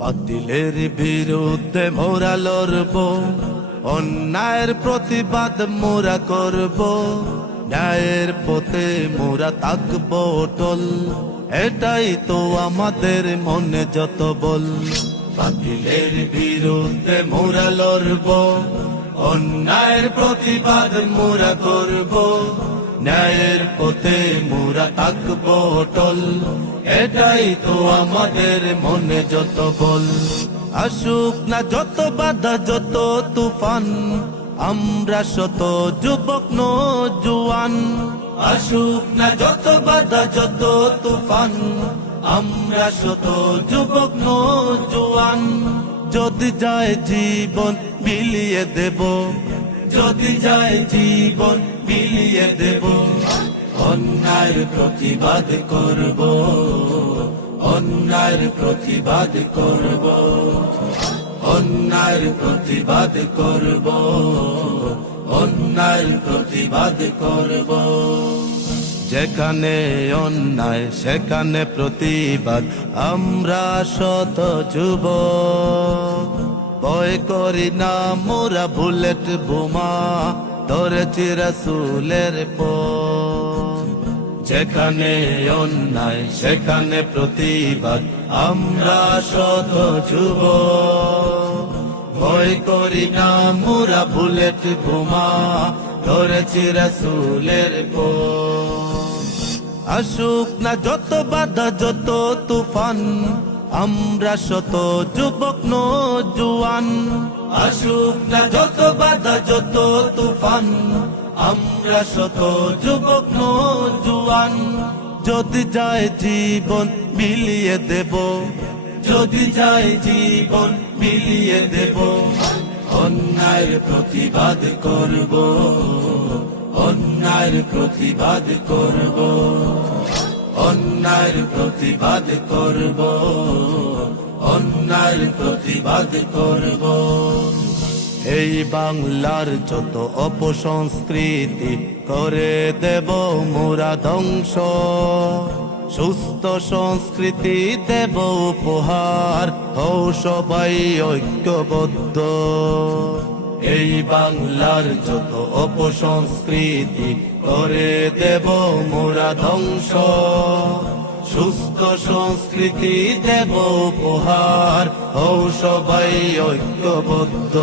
বাতিলের বিরুদ্ধে মোরা লড়ব, অন্যায়ের প্রতিবাদ মোরা করব, ন্যায়ের পথে মোরা থাকব অটল, এটাই তো আমাদের মনে যত বল। বাতিলের বিরুদ্ধে মোরা লড়ব, অন্যায়ের প্রতিবাদ মোরা করব, ন্যায়ের পথে মোরা থাকব অটল, এটাই তো আমাদের মনে যত বল। আসুক না যত বাধা যত তুফান, আমরা শত যুবক নওজোয়ান। আসুক না যত বাধা যত তুফান, আমরা শত যুবক নওজোয়ান। যদি যায় জীবন বিলিয়ে দেব, যদি যায় জীবন বিলিয়ে দেব, অন্যায়ের প্রতিবাদ করব, অন্যায়ের প্রতিবাদ করব, অন্যায়ের প্রতিবাদ করব, অন্যায়ের প্রতিবাদ করব। যেখানে অন্যায় সেখানে প্রতিবাদ, আমরা শত যুবক ভয় করি না মোরা বুলেট বোমা, ধরেছি রাসূলের পথ। যেখানে অন্যায় সেখানে প্রতিবাদ, আমরা শত যুবক ভয় করি না মোরা বুলেট বোমা, ধরেছি রাসূলের পথ। আসুক না যত বাধা যত তুফান, আমরা শত যুবক নওজোয়ান। আসুক না যত বাধা যত তুফান, আমরা শত যুবক নওজোয়ান। যদি যায় জীবন বিলিয়ে দেব, যদি যায় জীবন বিলিয়ে দেব, অন্যায়ের প্রতিবাদ করব, অন্যায়ের প্রতিবাদ করব, অন্যায়ের প্রতিবাদ করব, অন্যায়ের প্রতিবাদ করব। এই বাংলার যত অপসংস্কৃতি করে দেব মোরা ধ্বংস, সুস্থ সংস্কৃতি দেব উপহার, হও সবাই ঐক্যবদ্ধ। এই বাংলার যত অপসংস্কৃতি করে দেব মোরা ধ্বংস, সুস্থ সংস্কৃতি দেব উপহার, হও সবাই ঐক্যবদ্ধ।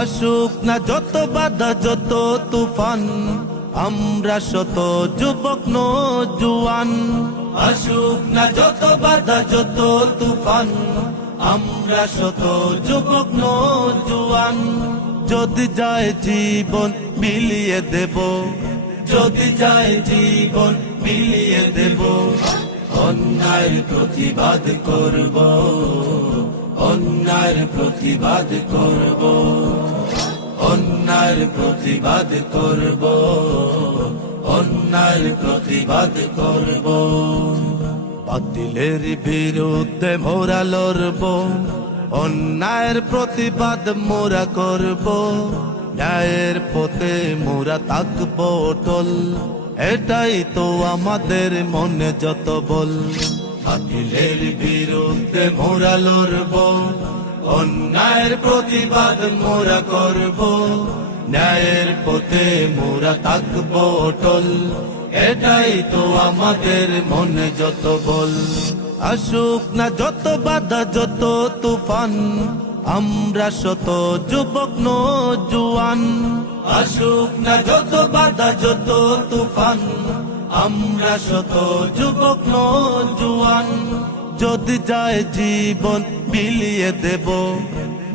আসুক না যত বাধা যত তুফান, আমরা শত যুবক নওজোয়ান। আসুক না যত বাধা যত তুফান, আমরা শত যুবক নওজোয়ান। যদি যায় জীবন বিলিয়ে দেব, যদি যায় জীবন বিলিয়ে দেব, অন্যায়ের প্রতিবাদ করব, অন্যায়ের প্রতিবাদ করব, অন্যায়ের প্রতিবাদ করব, অন্যায়ের প্রতিবাদ করব। বাতিলের বিরুদ্ধে মোরা লড়ব, অন্যায়ের প্রতিবাদ মোরা করব, ন্যায়ের পথে মোরা থাকব অটল, এটাই তো আমাদের মনে যত বল। বাতিলের বিরুদ্ধে মোরা লড়ব, অন্যায়ের প্রতিবাদ মোরা করব, ন্যায়ের পথে মোরা থাকব অটল, এটাই তো আমাদের মনে যত বল। আসুক না যত বাধা যত তুফান, আমরা শত যুবক নওজোয়ান। আসুক না যত বাধা যত তুফান, আমরা শত যুবক নওজোয়ান। যদি যায় জীবন বিলিয়ে দেব,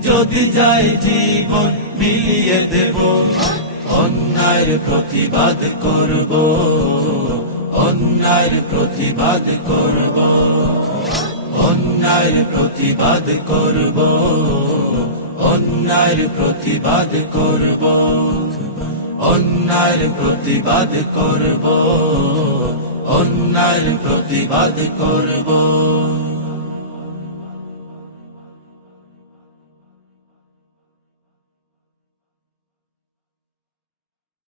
যদি যায় জীবন বিলিয়ে দেব, অন্যায়ের প্রতিবাদ করব, অন্যায়ের প্রতিবাদ করব, অন্যায়ের প্রতিবাদ করব, অন্যায়ের প্রতিবাদ করব, অন্যায়ের প্রতিবাদ করব, অন্যায়ের প্রতিবাদ করব।